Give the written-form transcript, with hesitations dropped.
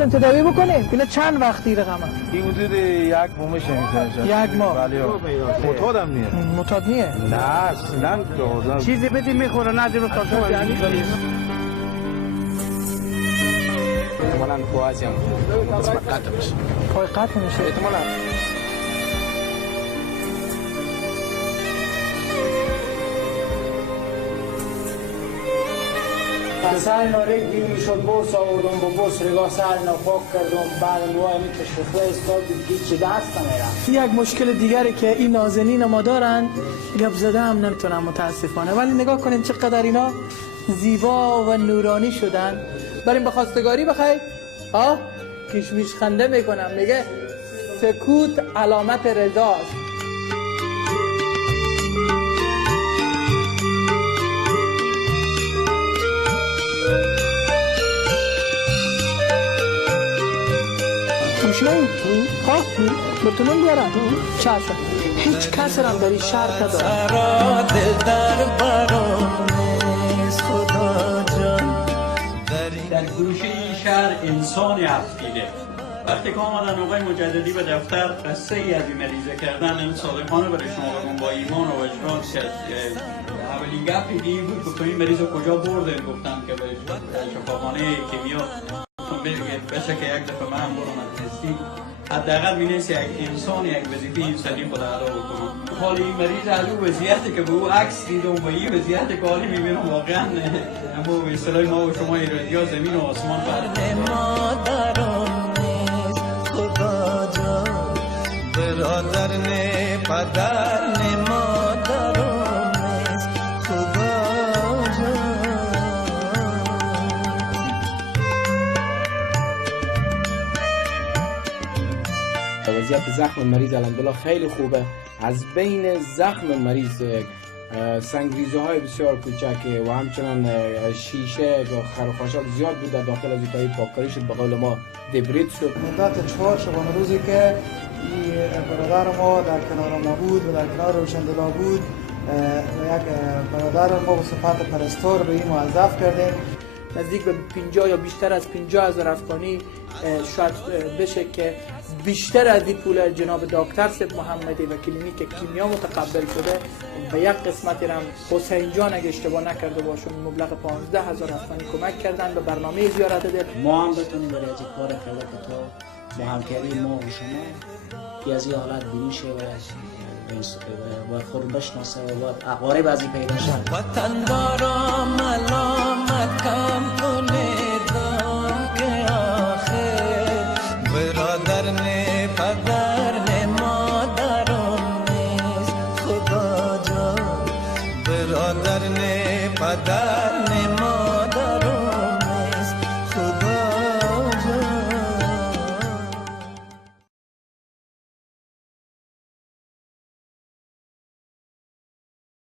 بریم تداوی بکنیم. اینا چند وقتی رقمه؟ این حدود 1 ماه میشه. 1 ماه. بله. معتادم نیه. معتاد نیه؟ نه اصلا دادم. چیزی بدی میخوره نه جلو تا تو یعنی احتمالاً خواهی هم قسمت قطع بشه. پای قطع میشه. احتمالاً. سر اینا ریگ شد بورس آوردم با بورس رگاه سر اینا پاک کردم بعد نوع این تشخیص استاد هیچی دست نمیرم. یک مشکل دیگری که این نازنین ما دارن گپ زده هم نمیتونم متاسفانه، ولی نگاه کنین چقدر اینا زیبا و نورانی شدن. بریم به خواستگاری بخیر. کشمیش خنده میکنم میگه سکوت علامت رضاست. مشنوی بتونم بیارم چشم. هیچ کس هم در این شهر ندارم. در گوشه این شهر انسانی هفتیده. وقتی که آمدن آقای مجددی به دفتر قصه ای از این مریضه کردن، این صادقانه برای شما بگم با ایمان و وجدان اولین گپی این بود که این مریض کجا بردن، گفتن که به شفاخانه کیمیا بشه که یک دفعه من برم از تستی حداقل می‌نویسه یک انسان یک وظیفه انسانی خود ادا بکنه. حال این مریض از اون وضعیتی که به او عکس دیدم و این وضعیت که حالی می‌بینم واقعا اما به اصطلاح ما و شما ایرادی‌ها زمین و آسمان فرق خدا جان برادر نه پدر نه مادرم نیست خدا جان. وضعیت زخم مریض الحمدلله خیلی خوبه. از بین زخم مریض سنگریزه های بسیار کوچک و همچنان شیشه و خرخاشات زیاد بود در داخل از اینتایی پاککاری شد. به قول ما دبریت شد. مدت 4 شبانه روزی که برادر ما در کنار ما بود و در کنار روشندلا بود و یک برادر ما به صفت پرستار به این موظف کردیم. نزدیک به 50 یا بیشتر از 50,000 افغانی شاید بشه که بیشتر از این پول جناب دکتر سید محمدی و کلینیک کیمیا متقبل شده. به یک قسمتی هم حسین جان اگه اشتباه نکرده باشم مبلغ 15,000 افغانی کمک کردن به برنامه زیارت دل. ما هم بتونیم برای از کار خلق تا با همکاری ما و شما که از این حالت بیرون شه و خود بشناسه و اقارب از این پیدا شد.